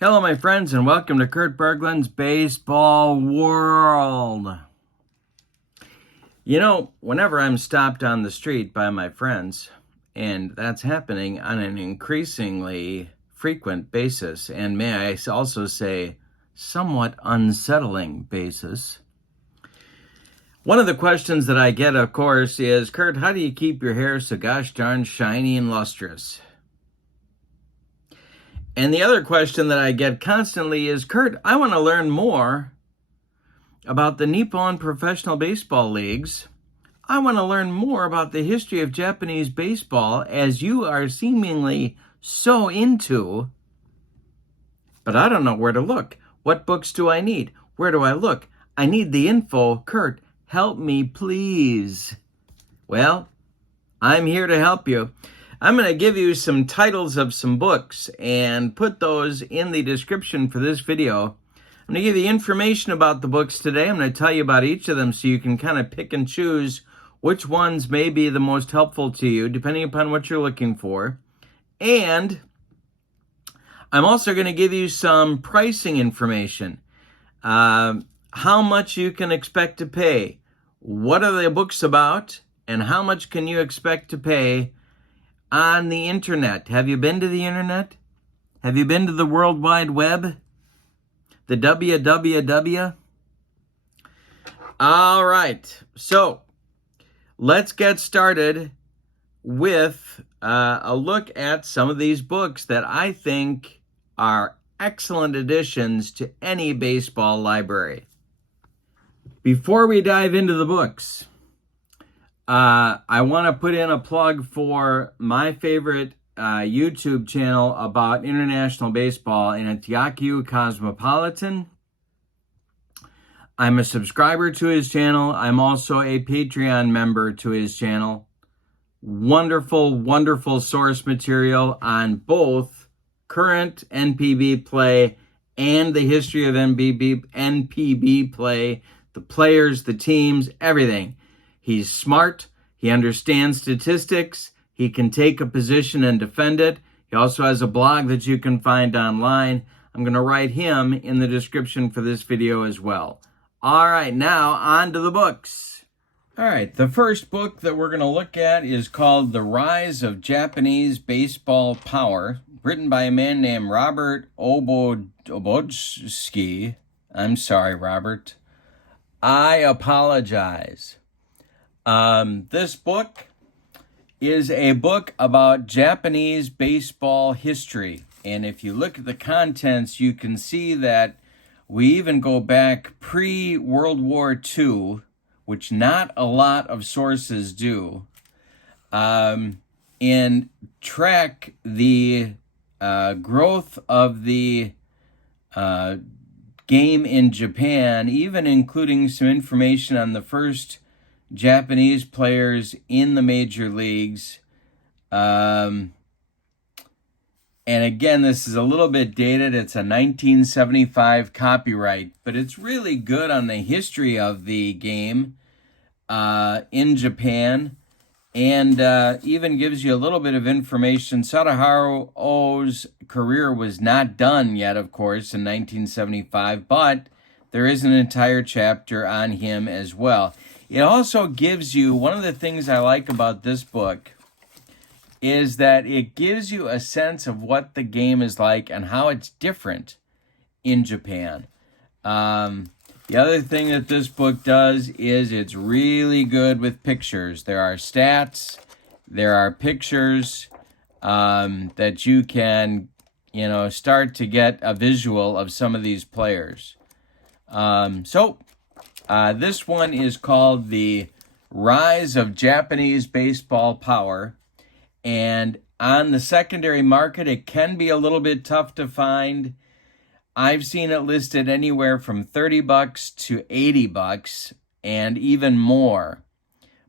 Hello, my friends, and welcome to Kurt Berglund's Baseball World. You know, whenever I'm stopped on the street by my friends, and that's happening on an increasingly frequent basis, and may I also say, somewhat unsettling basis, one of the questions that I get, of course, is, Kurt, how do you keep your hair so gosh darn shiny and lustrous? And the other question that I get constantly is, Kurt, I want to learn more about the Nippon professional baseball leagues. I want to learn more about the history of Japanese baseball, as you are seemingly so into. But I don't know where to look. What books do I need? Where do I look? I need the info. Kurt, help me, please. Well, I'm here to help you. I'm going to give you some titles of some books and put those in the description for this video. I'm going to give you information about the books today. I'm going to tell you about each of them so you can kind of pick and choose which ones may be the most helpful to you, depending upon what you're looking for. And I'm also going to give you some pricing information. How much you can expect to pay. What are the books about? And how much can you expect to pay on the internet? Have you been to the internet? Have you been to the World Wide Web? The WWW? All right. So let's get started with a look at some of these books that I think are excellent additions to any baseball library. Before we dive into the books, I want to put in a plug for my favorite YouTube channel about international baseball, and it's Yaku Cosmopolitan. I'm a subscriber to his channel. I'm also a Patreon member to his channel. Wonderful, wonderful source material on both current NPB play and the history of NPB play, the players, the teams, everything. He's smart. He understands statistics. He can take a position and defend it. He also has a blog that you can find online. I'm going to write him in the description for this video as well. All right, now on to the books. All right, the first book that we're going to look at is called The Rise of Japanese Baseball Power, written by a man named Robert Obojwski. I'm sorry, Robert. I apologize. This book is a book about Japanese baseball history. And if you look at the contents, you can see that we even go back pre-World War II, which not a lot of sources do, and track the growth of the game in Japan, even including some information on the first Japanese players in the major leagues. And again, this is a little bit dated. It's a 1975 copyright, but it's really good on the history of the game in Japan, and even gives you a little bit of information. Sadaharu O's career was not done yet, of course, in 1975, but there is an entire chapter on him as well. It also gives you, one of the things I like about this book is that it gives you a sense of what the game is like and how it's different in Japan. The other thing that this book does is it's really good with pictures. There are stats, there are pictures that you can, start to get a visual of some of these players. This one is called The Rise of Japanese Baseball Power. And on the secondary market, it can be a little bit tough to find. I've seen it listed anywhere from $30 to $80 and even more.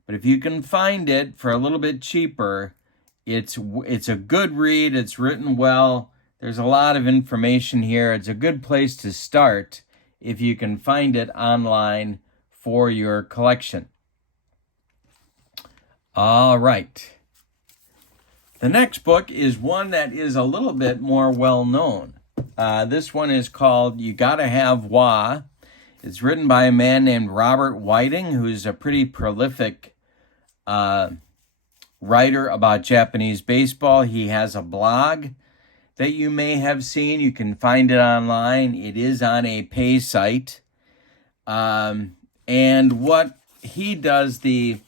But if you can find it for a little bit cheaper, it's a good read. It's written well. There's a lot of information here. It's a good place to start if you can find it online for your collection. All right. The next book is one that is a little bit more well-known. This one is called You Gotta Have Wa. It's written by a man named Robert Whiting, who's a pretty prolific writer about Japanese baseball. He has a blog that you may have seen. You can find it online. It is on a pay site. And what he does, the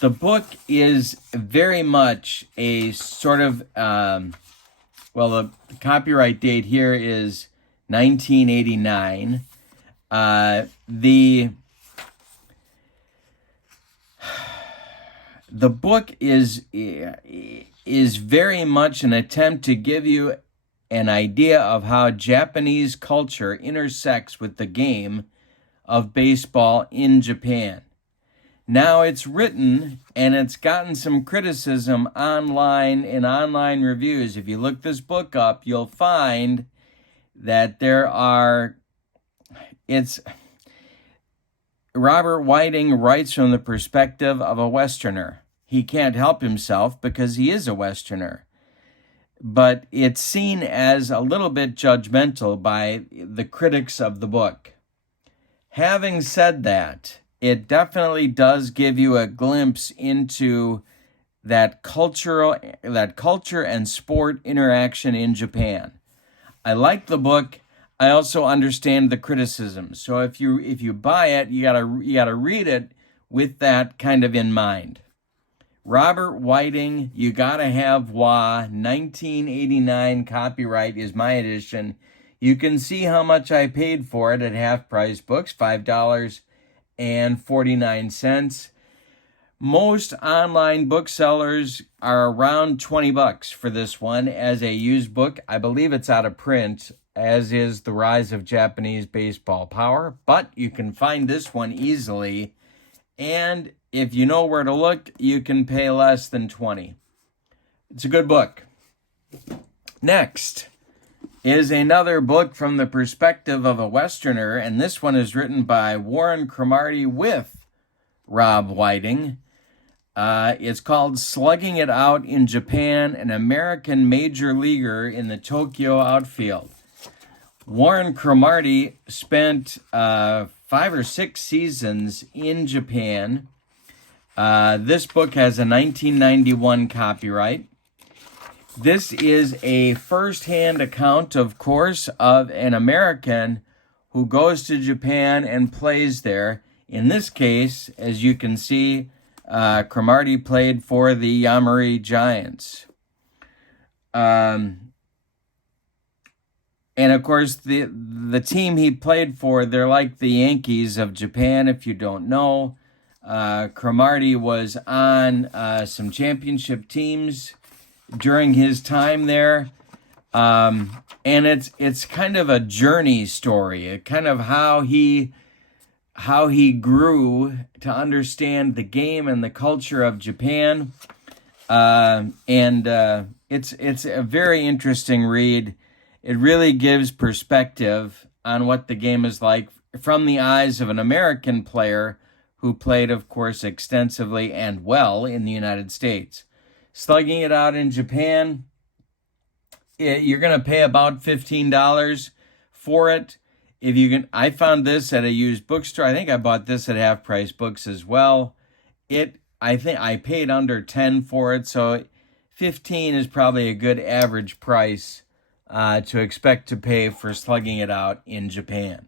book is very much a sort of, the copyright date here is 1989. The book is very much an attempt to give you an idea of how Japanese culture intersects with the game of baseball in Japan. Now, it's written and it's gotten some criticism online in online reviews. If you look this book up, you'll find that Robert Whiting writes from the perspective of a Westerner. He can't help himself because he is a Westerner. But it's seen as a little bit judgmental by the critics of the book. Having said that, it definitely does give you a glimpse into that culture and sport interaction in Japan. I like the book. I also understand the criticism. So if you buy it, you gotta read it with that kind of in mind. Robert Whiting, You Gotta Have Wa, 1989 copyright is my edition. You can see how much I paid for it at Half Price Books, $5.49. Most online booksellers are around $20 for this one as a used book. I believe it's out of print, as is The Rise of Japanese Baseball Power, but you can find this one easily. And if you know where to look, you can pay less than $20. It's a good book. Next is another book from the perspective of a Westerner, and this one is written by Warren Cromartie with Rob Whiting. It's called Slugging It Out in Japan, an American major leaguer in the Tokyo outfield. Warren Cromartie spent 5 or 6 seasons in Japan. This book has a 1991 copyright. This is a first-hand account, of course, of an American who goes to Japan and plays there. In this case, as you can see, Cromartie played for the Yomiuri Giants. And of course, the team he played for, they're like the Yankees of Japan, if you don't know. Cromartie was on some championship teams during his time there. And it's kind of a journey story, kind of how he grew to understand the game and the culture of Japan. It's a very interesting read. It really gives perspective on what the game is like from the eyes of an American player who played, of course, extensively and well in the United States. Slugging It Out in Japan, you're going to pay about $15 for it. If you can, I found this at a used bookstore. I think I bought this at Half Price Books as well. I think I paid under $10 for it, so $15 is probably a good average price to expect to pay for Slugging It Out in Japan.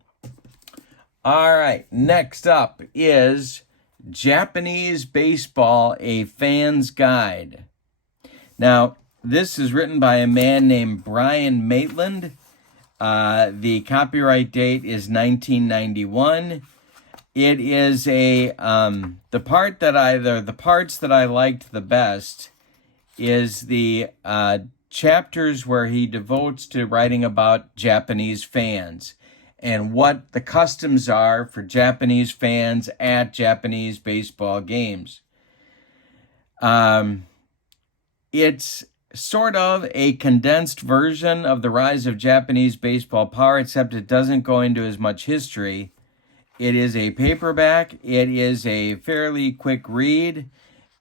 All right, next up is Japanese Baseball, A Fan's Guide. Now, this is written by a man named Brian Maitland. The copyright date is 1991. It is the parts that I liked the best is the chapters where he devotes to writing about Japanese fans and what the customs are for Japanese fans at Japanese baseball games. It's sort of a condensed version of The Rise of Japanese Baseball Power, except it doesn't go into as much history. It is a paperback. It is a fairly quick read.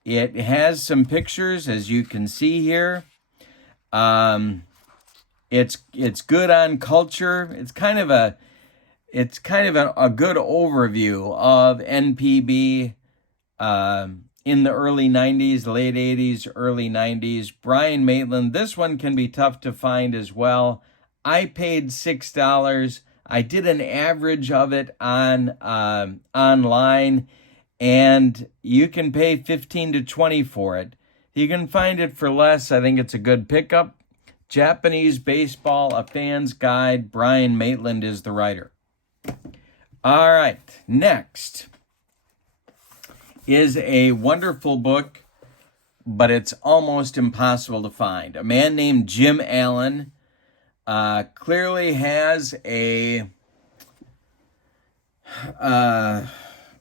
It has some pictures, as you can see here. It's good on culture. It's kind of a good overview of NPB in the early 90s, late 80s, early 90s. Brian Maitland. This one can be tough to find as well. I paid $6. I did an average of it on online, and you can pay $15 to $20 for it. You can find it for less. I think it's a good pickup. Japanese Baseball, A Fan's Guide. Brian Maitland is the writer. All right, next is a wonderful book, but it's almost impossible to find. A man named Jim Allen clearly has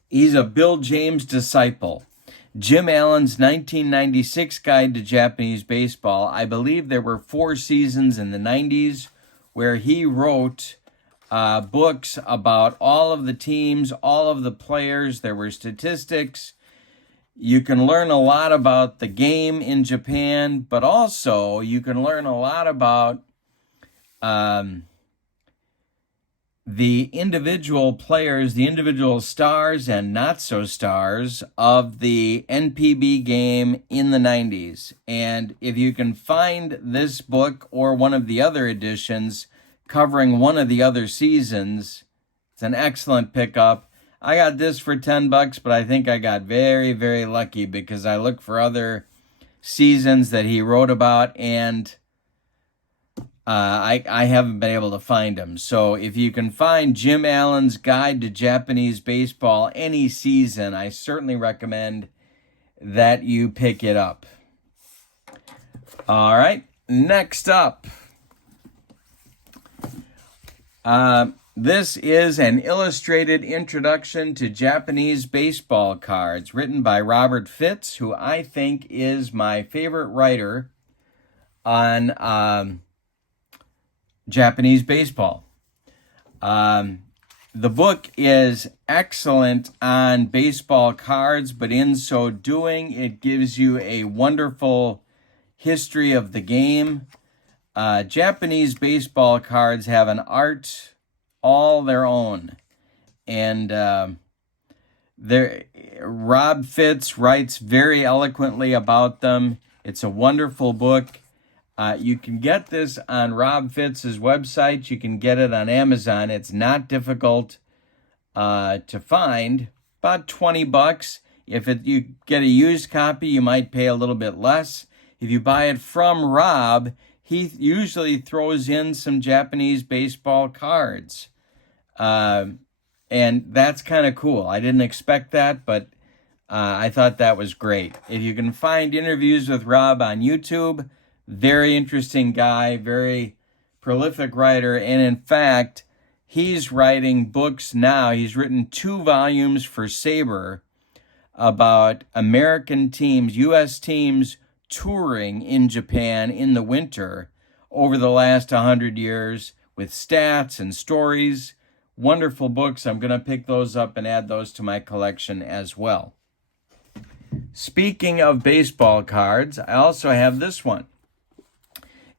he's a Bill James disciple. Jim Allen's 1996 Guide to Japanese Baseball. I believe there were 4 seasons in the 90s where he wrote books about all of the teams, all of the players. There were statistics. You can learn a lot about the game in Japan, but also you can learn a lot about the individual players, the individual stars and not so stars of the NPB game in the 90s. And if you can find this book or one of the other editions covering one of the other seasons, it's an excellent pickup. I got this for $10, but I think I got very, very lucky because I looked for other seasons that he wrote about, and I haven't been able to find them. So if you can find Jim Allen's Guide to Japanese Baseball any season, I certainly recommend that you pick it up. All right, next up. This is an illustrated introduction to Japanese baseball cards written by Robert Fitz, who I think is my favorite writer on Japanese baseball. The book is excellent on baseball cards, but in so doing, it gives you a wonderful history of the game. Japanese baseball cards have an art all their own, and Rob Fitz writes very eloquently about them. It's a wonderful book. You can get this on Rob Fitz's website. You can get it on Amazon. It's not difficult to find. About $20. If you get a used copy, you might pay a little bit less. If you buy it from Rob, he usually throws in some Japanese baseball cards. And that's kind of cool. I didn't expect that, but I thought that was great. If you can find interviews with Rob on YouTube, very interesting guy, very prolific writer. And in fact, he's writing books now. He's written 2 volumes for Sabre about American teams, U.S. teams touring in Japan in the winter over the last 100 years with stats and stories. Wonderful books. I'm going to pick those up and add those to my collection as well. Speaking of baseball cards, I also have this one.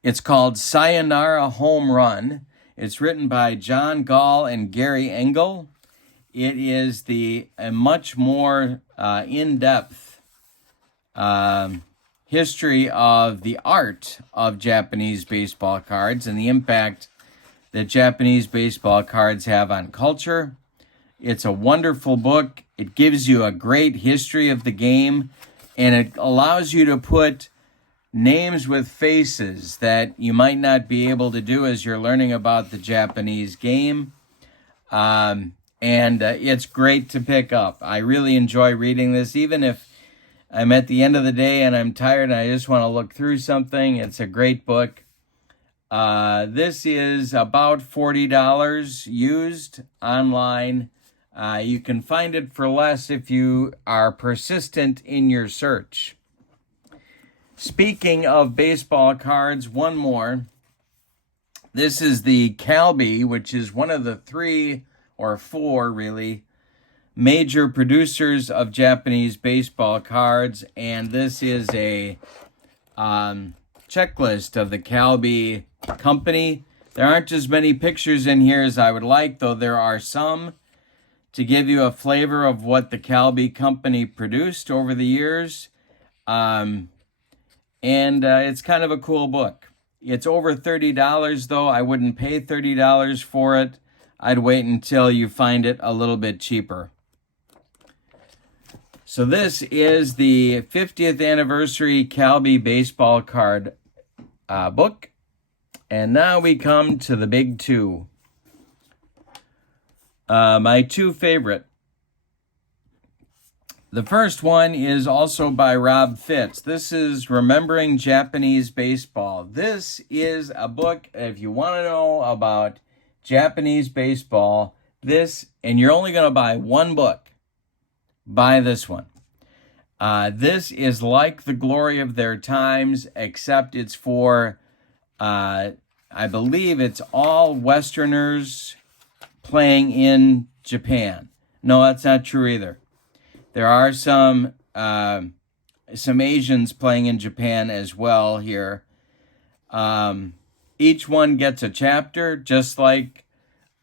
It's called Sayonara Home Run. It's written by John Gall and Gary Engel. It is a much more in-depth history of the art of Japanese baseball cards and the impact that Japanese baseball cards have on culture. It's a wonderful book. It gives you a great history of the game, and it allows you to put names with faces that you might not be able to do as you're learning about the Japanese game. And it's great to pick up. I really enjoy reading this, even if I'm at the end of the day and I'm tired and I just want to look through something. It's a great book. This is about $40 used online. You can find it for less if you are persistent in your search. Speaking of baseball cards, one more. This is the Calbee, which is one of the 3 or 4, really, major producers of Japanese baseball cards. And this is a checklist of the Calbee company. There aren't as many pictures in here as I would like, though there are some to give you a flavor of what the Calbee company produced over the years. And it's kind of a cool book. It's over $30, though. I wouldn't pay $30 for it. I'd wait until you find it a little bit cheaper. So this is the 50th anniversary Calbee baseball card book. And now we come to the big two. My two favorite. The first one is also by Rob Fitz. This is Remembering Japanese Baseball. This is a book, if you want to know about Japanese baseball, and you're only going to buy one book, buy this one. This is like The Glory of Their Times, except it's for, I believe it's all Westerners playing in Japan. No, that's not true either. There are some Asians playing in Japan as well here. Each one gets a chapter, just like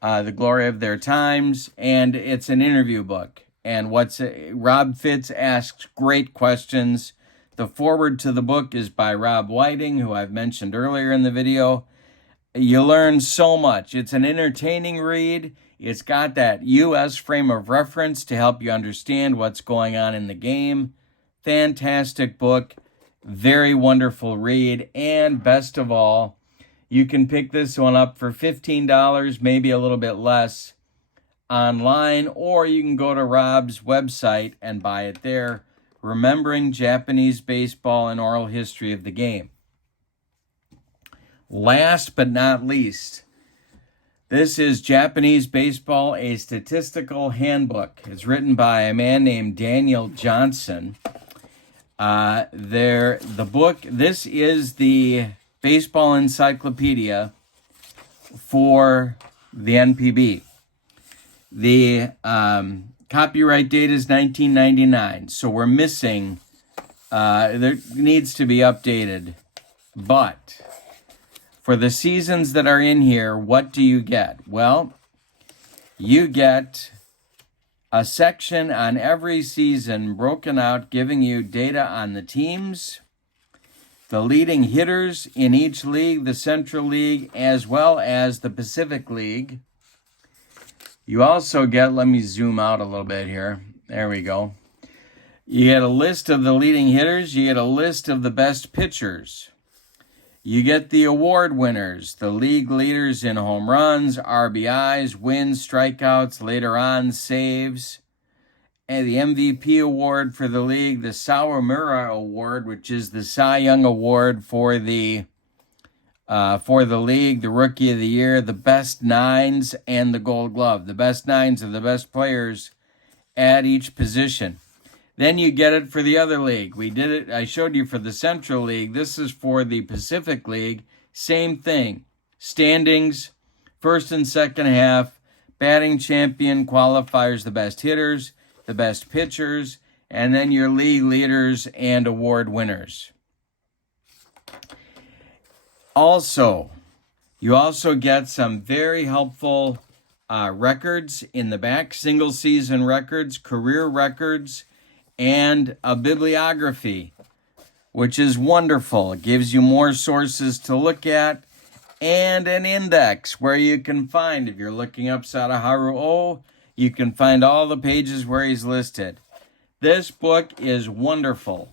The Glory of Their Times, and it's an interview book. And Rob Fitz asks great questions. The foreword to the book is by Rob Whiting, who I've mentioned earlier in the video. You learn so much. It's an entertaining read. It's got that U.S. frame of reference to help you understand what's going on in the game. Fantastic book. Very wonderful read. And best of all, you can pick this one up for $15, maybe a little bit less, online, or you can go to Rob's website and buy it there. Remembering Japanese Baseball and Oral History of the Game. Last but not least, this is Japanese Baseball, a Statistical Handbook. It's written by a man named Daniel Johnson. The book, this is the baseball encyclopedia for the NPB. The copyright date is 1999, so we're missing, there needs to be updated, but for the seasons that are in here, what do you get? Well, you get a section on every season broken out, giving you data on the teams, the leading hitters in each league, the Central League, as well as the Pacific League. You also get, let me zoom out a little bit here. There we go. You get a list of the leading hitters. You get a list of the best pitchers. You get the award winners, the league leaders in home runs, RBIs, wins, strikeouts, later on saves, and the MVP award for the league, the Sayonara award, which is the Cy Young award for the league, the Rookie of the Year, the best nines, and the Gold Glove. The best nines are the best players at each position. Then you get it for the other league. We did it, I showed you for the Central League. This is for the Pacific League. Same thing. Standings, first and second half, batting champion, qualifiers, the best hitters, the best pitchers, and then your league leaders and award winners. Also, you also get some very helpful records in the back, single season records, career records, and a bibliography, which is wonderful. It gives you more sources to look at, and an index where you can find, if you're looking up Sadaharu O, you can find all the pages where he's listed. This book is wonderful.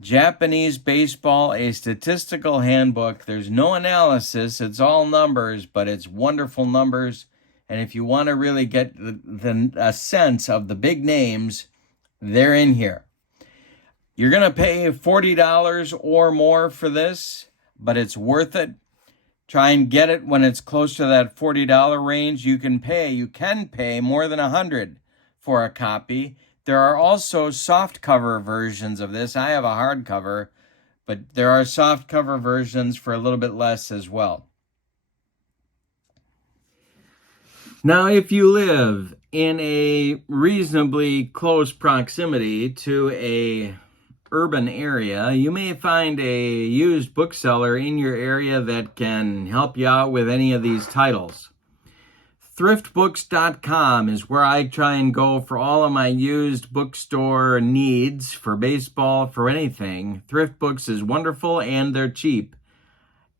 Japanese Baseball, a Statistical Handbook. There's no analysis. It's all numbers, but it's wonderful numbers. And if you want to really get a sense of the big names, they're in here. You're going to pay $40 or more for this, but it's worth it. Try and get it when it's close to that $40 range. You can pay more than $100 for a copy. There are also soft cover versions of this. I have a hardcover, but there are soft cover versions for a little bit less as well. Now, if you live in a reasonably close proximity to a urban area, you may find a used bookseller in your area that can help you out with any of these titles. Thriftbooks.com is where I try and go for all of my used bookstore needs for baseball, for anything. Thrift Books is wonderful and they're cheap.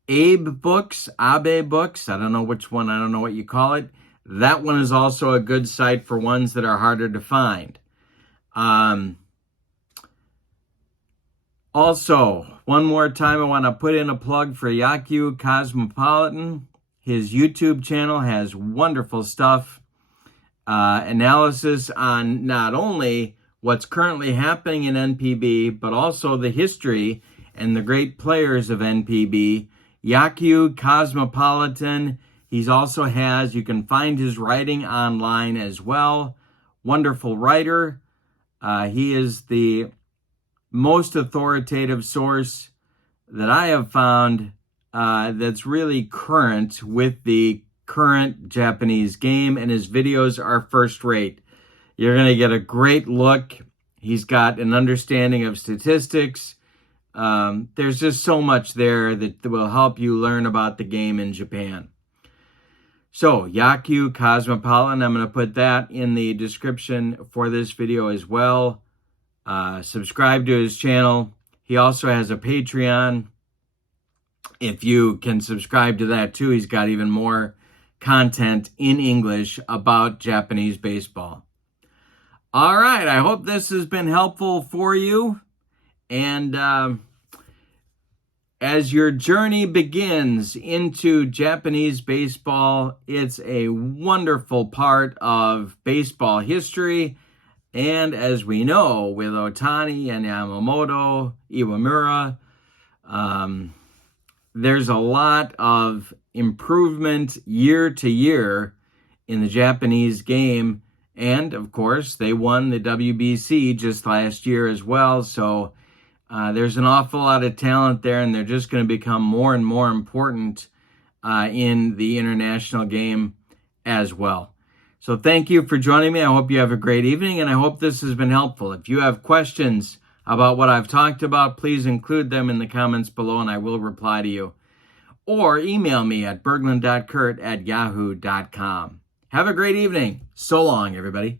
Abe Books, I don't know which one, I don't know what you call it. That one is also a good site for ones that are harder to find. Also, one more time, I want to put in a plug for Yakyu Cosmopolitan. His YouTube channel has wonderful stuff, analysis on not only what's currently happening in NPB, but also the history and the great players of NPB. Yakyu Cosmopolitan, he's also has, you can find his writing online as well. Wonderful writer. He is the most authoritative source that I have found that's really current with the current Japanese game, and his videos are first rate. You're going to get a great look. He's got an understanding of statistics. There's just so much there that will help you learn about the game in Japan. So, Yakyu Cosmopolitan, I'm going to put that in the description for this video as well. Subscribe to his channel. He also has a Patreon. If you can subscribe to that too, he's got even more content in English about Japanese baseball. All right, I hope this has been helpful for you. And as your journey begins into Japanese baseball, it's a wonderful part of baseball history. And as we know, with Otani and Yamamoto, Iwamura, there's a lot of improvement year to year in the Japanese game. And, of course, they won the WBC just last year as well. So there's an awful lot of talent there, and they're just going to become more and more important in the international game as well. So thank you for joining me. I hope you have a great evening, and I hope this has been helpful. If you have questions about what I've talked about, please include them in the comments below, and I will reply to you. Or email me at berglund.kurt@yahoo.com. Have a great evening. So long, everybody.